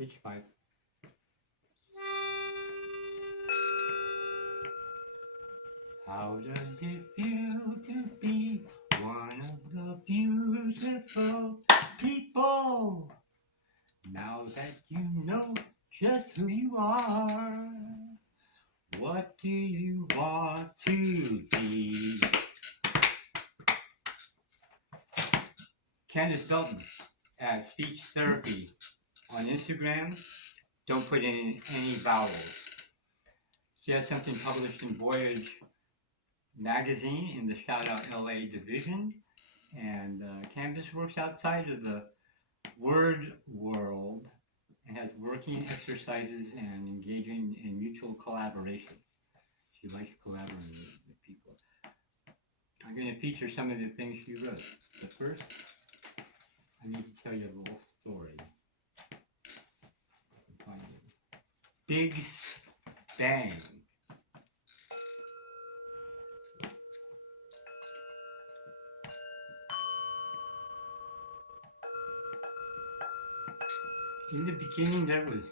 pitch pipe. How does it feel to be one of the beautiful people? Now that you know just who you are, what do you want to be? Candice Belton at Speech Therapy on Instagram. Don't put in any vowels. She had something published in Voyage magazine in the Shout Out LA division. And Candice works outside of the word world and has working exercises and engaging in mutual collaborations. She likes collaborating with people. I'm going to feature some of the things she wrote. But first, I need to tell you a little story. Big Bang. In the beginning, there was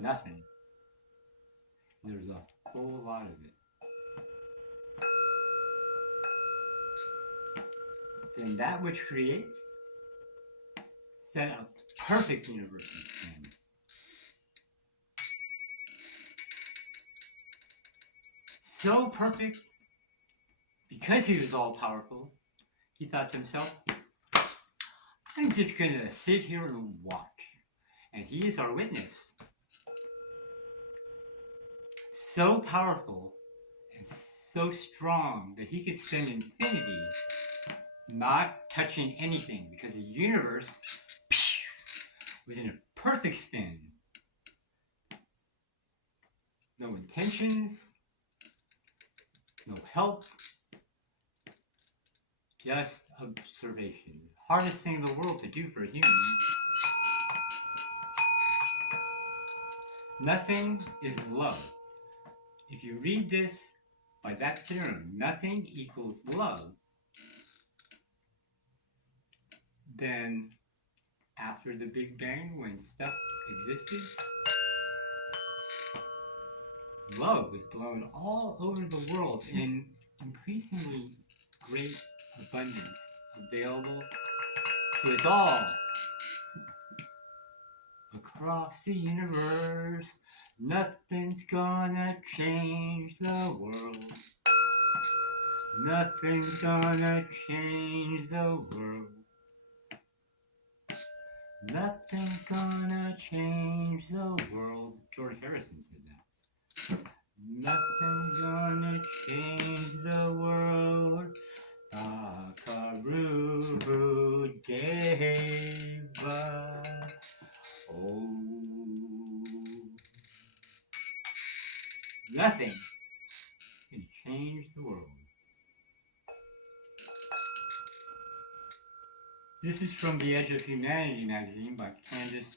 nothing. There was a whole lot of it. Then that which creates set a perfect universe in stand. So perfect, because he was all powerful, he thought to himself, I'm just going to sit here and watch. And he is our witness. So powerful and so strong that he could spend infinity not touching anything, because the universe was in a perfect spin. No intentions, no help, just observation. Hardest thing in the world to do for a human. Nothing is love. If you read this by that theorem, nothing equals love, then after the Big Bang, when stuff existed, love was blown all over the world in increasingly great abundance, available to us all across the universe. Nothing's gonna change the world. Nothing's gonna change the world. Nothing's gonna change the world. George Harrison said that. Nothing's gonna change the world. Akaru Deva. Oh. Nothing can change the world. This is from The Edge of Humanity magazine by Candice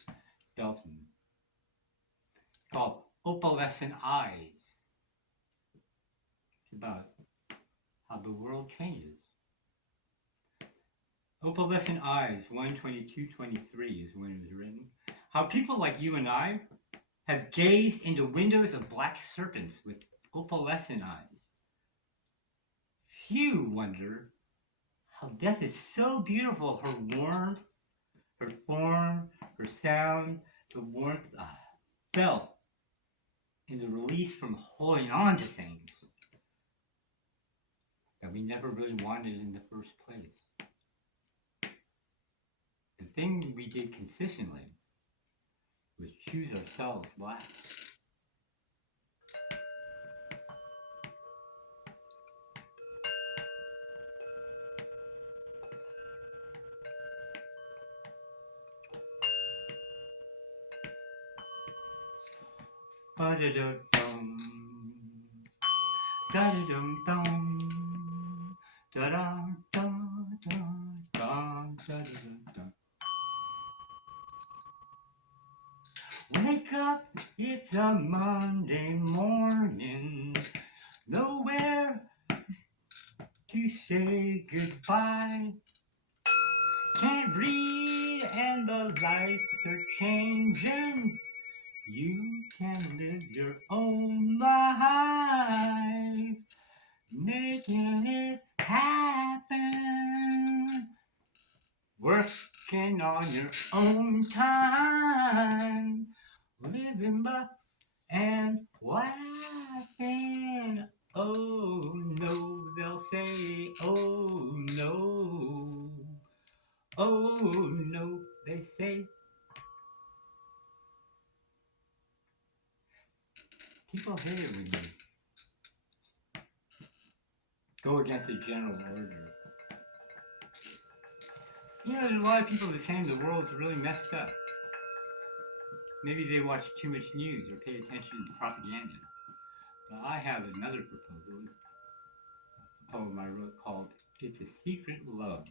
Belton. It's called Opalescent Eyes. It's about how the world changes. Opalescent Eyes, 1/22/23 is when it was written. How people like you and I have gazed into windows of black serpents with opalescent eyes. Few wonder how death is so beautiful. Her warmth, her form, her sound, the warmth felt in the release from holding on to things that we never really wanted in the first place. The thing we did consistently was choose ourselves last. Ba-da-da-dum, da-da-dum-dum, da-da-dum-dum, da-da-dum-dum. Wake up, it's a Monday morning, nowhere to say goodbye. Can't read and the lights are changing. You can live your own life, making it happen. Working on your own time, living life and laughing. Oh no, they'll say, oh no. Oh no, they say. People hate it when you go against the general order. You know, there's a lot of people that saying the world's really messed up. Maybe they watch too much news or pay attention to propaganda. But I have another proposal, a poem I wrote called It's a Secret Love.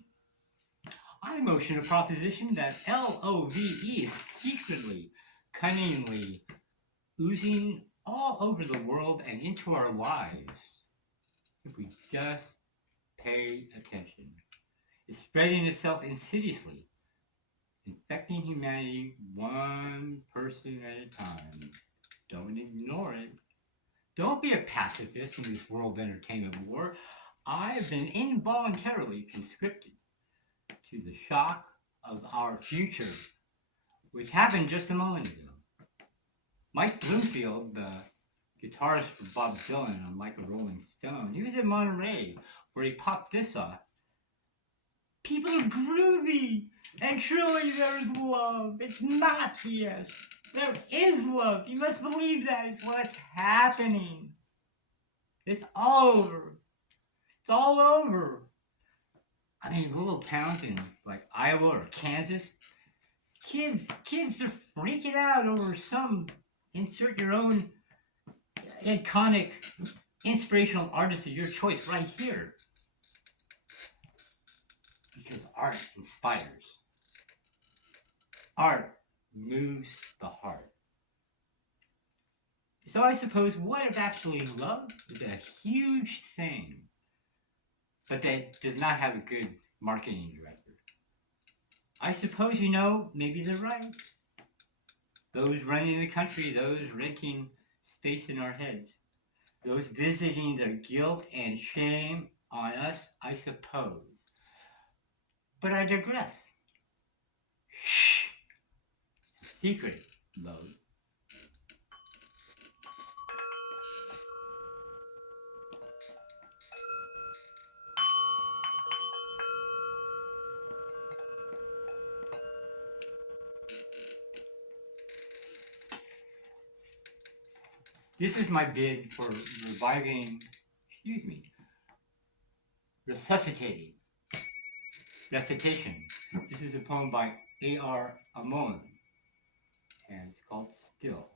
I motion a proposition that LOVE is secretly, cunningly oozing all over the world and into our lives if we just pay attention. It's spreading itself insidiously, infecting humanity one person at a time. Don't ignore it. Don't be a pacifist in this world entertainment war. I've been involuntarily conscripted to the shock of our future, which happened just a moment ago. Mike Bloomfield, the guitarist for Bob Dylan on Like a Rolling Stone, he was in Monterey where he popped this off. People are groovy, and truly there is love. It's not BS. There is love. You must believe that. It's what's happening. It's all over. It's all over. I mean, little towns in like Iowa or Kansas, kids are freaking out over some insert your own iconic inspirational artist of your choice right here. Because art inspires. Art moves the heart. So I suppose what if actually love is a huge thing, but that does not have a good marketing director? I suppose, you know, maybe they're right. Those running the country, those renting space in our heads, those visiting their guilt and shame on us, I suppose. But I digress. Shh. It's a secret, love. This is my bid for resuscitating, recitation. This is a poem by A.R. Ammon, and it's called Still.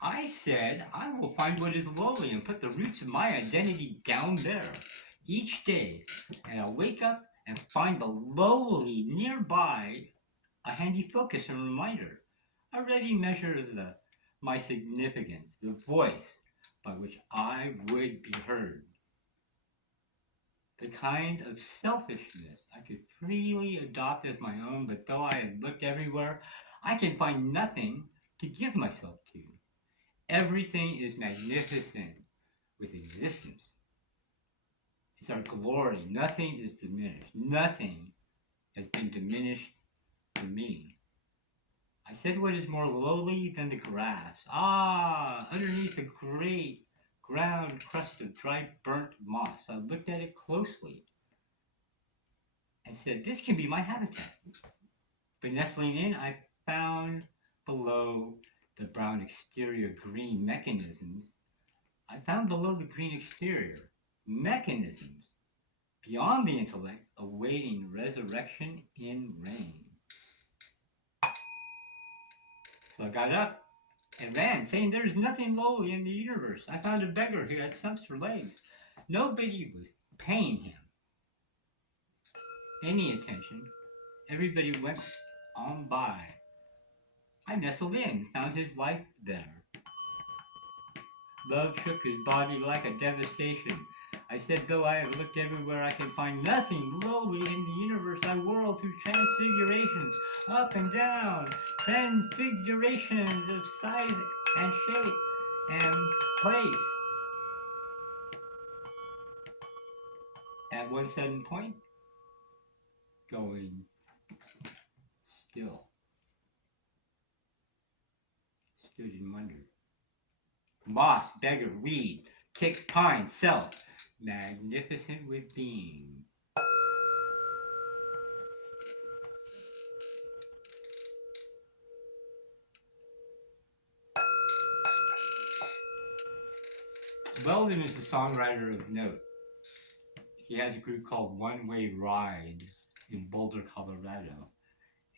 I said I will find what is lowly and put the roots of my identity down there each day, and I'll wake up and find the lowly nearby a handy focus and reminder. I already measure my significance, the voice by which I would be heard. The kind of selfishness I could freely adopt as my own, but though I have looked everywhere, I can find nothing to give myself to. Everything is magnificent with existence. It's our glory. Nothing is diminished. Nothing has been diminished for me. I said what is more lowly than the grass. Underneath the great ground crust of dry burnt moss. I looked at it closely and said, this can be my habitat. But nestling in, I found below the brown exterior green mechanisms. I found below the green exterior mechanisms beyond the intellect awaiting resurrection in rain. So I got up and ran, saying there is nothing lowly in the universe. I found a beggar who had stumps for legs. Nobody was paying him any attention. Everybody went on by. I nestled in, found his life there. Love shook his body like a devastation. I said, though I have looked everywhere, I can find nothing lowly in the universe. I whirl through transfigurations, up and down, transfigurations of size and shape and place. At one sudden point, going still, stood in wonder. Moss, beggar, weed, tick, pine, self, magnificent with being. Belton is a songwriter of note. He has a group called One Way Ride in Boulder, Colorado.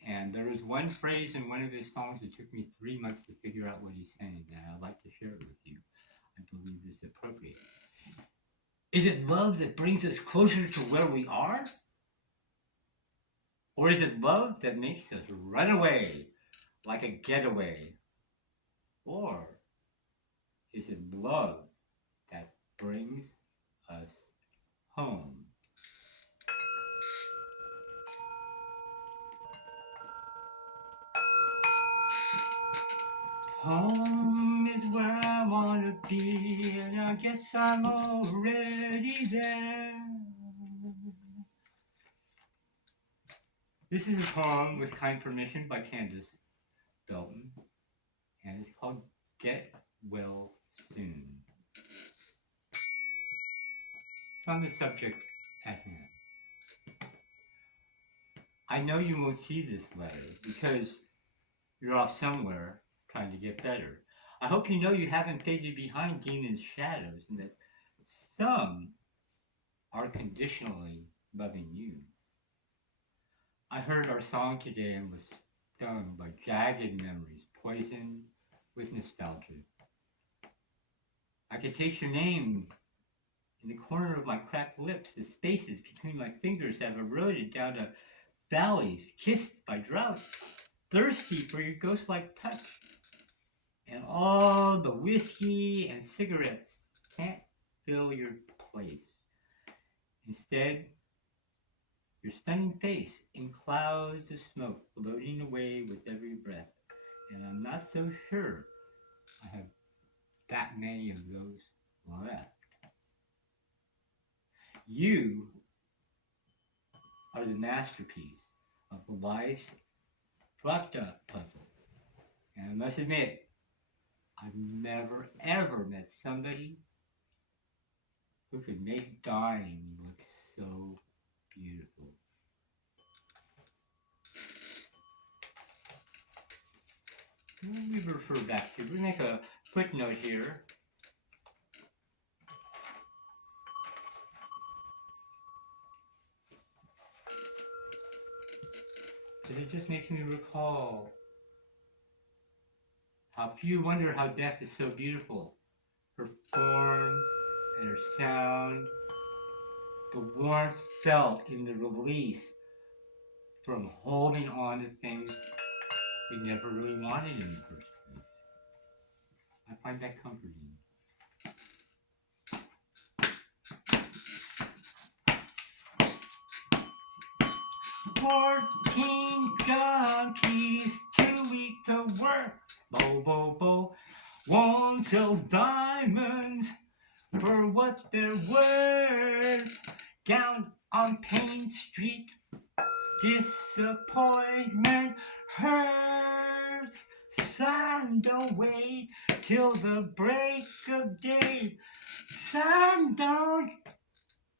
And there was one phrase in one of his songs that took me 3 months to figure out what he's saying, and I'd like to share it with you. I believe it's appropriate. Is it love that brings us closer to where we are? Or is it love that makes us run away like a getaway? Or is it love that brings us home? Home is where I want to be, and I guess I'm already there. This is a poem with kind permission by Candice Belton, and it's called Get Well Soon. It's on the subject at hand. I know you won't see this letter because you're off somewhere trying to get better. I hope you know you haven't faded behind demons' shadows and that some are conditionally loving you. I heard our song today and was stung by jagged memories, poisoned with nostalgia. I could taste your name in the corner of my cracked lips. The spaces between my fingers have eroded down to valleys kissed by drought, thirsty for your ghost-like touch. And all the whiskey and cigarettes can't fill your place. Instead, your stunning face in clouds of smoke floating away with every breath. And I'm not so sure I have that many of those left. You are the masterpiece of life's fucked up puzzle. And I must admit, I've never ever met somebody who could make dying look so beautiful. Let me refer back to, we make a footnote here. Because it just makes me recall how few wonder how death is so beautiful. Her form and her sound, the warmth felt in the release from holding on to things we never really wanted in the first place. I find that comforting. "14 junkies, too weak to work. Bo, bo, bo. Won't sell diamonds for what they're worth. Down on Payne Street, disappointment hurts. Son, don't wait till the break of day. Son, don't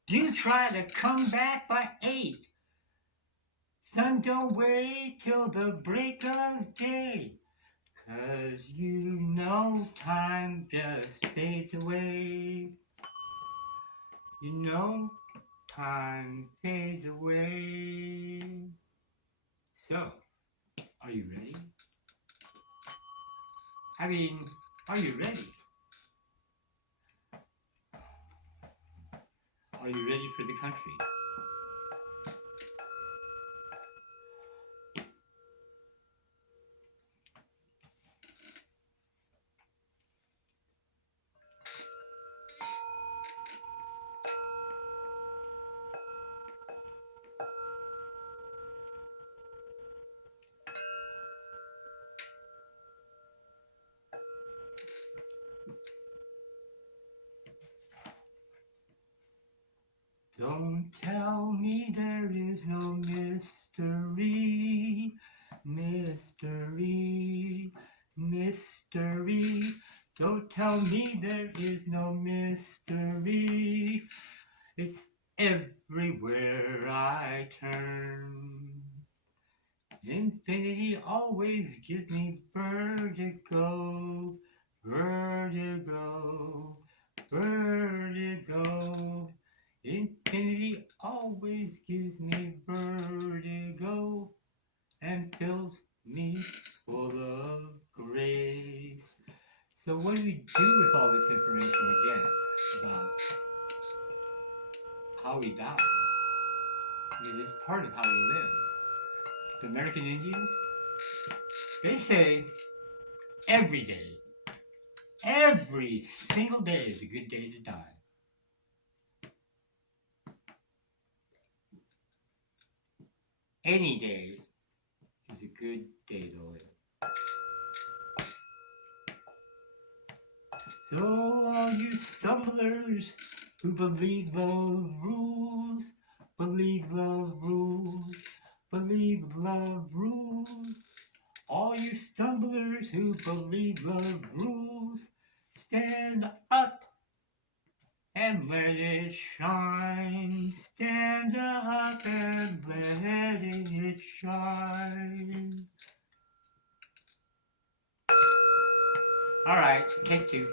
you try to come back by 8. Son, don't wait till the break of day. 'Cause you know time just fades away. You know time fades away." So, are you ready? I mean, are you ready? Are you ready for the country? Don't tell me there is no mystery, mystery, mystery. Don't tell me there is no mystery. It's everywhere I turn. Infinity always gives me vertigo, vertigo, vertigo. Infinity always gives me vertigo and fills me full of grace. So what do we do with all this information again about how we die? I mean, it's part of how we live. The American Indians, they say every day, every single day is a good day to die. Any day is a good day to live. So all you stumblers who believe love rules, believe love rules, believe love rules. All you stumblers who believe love rules, stand up and let it shine. Stand up and let it shine. All right, take two.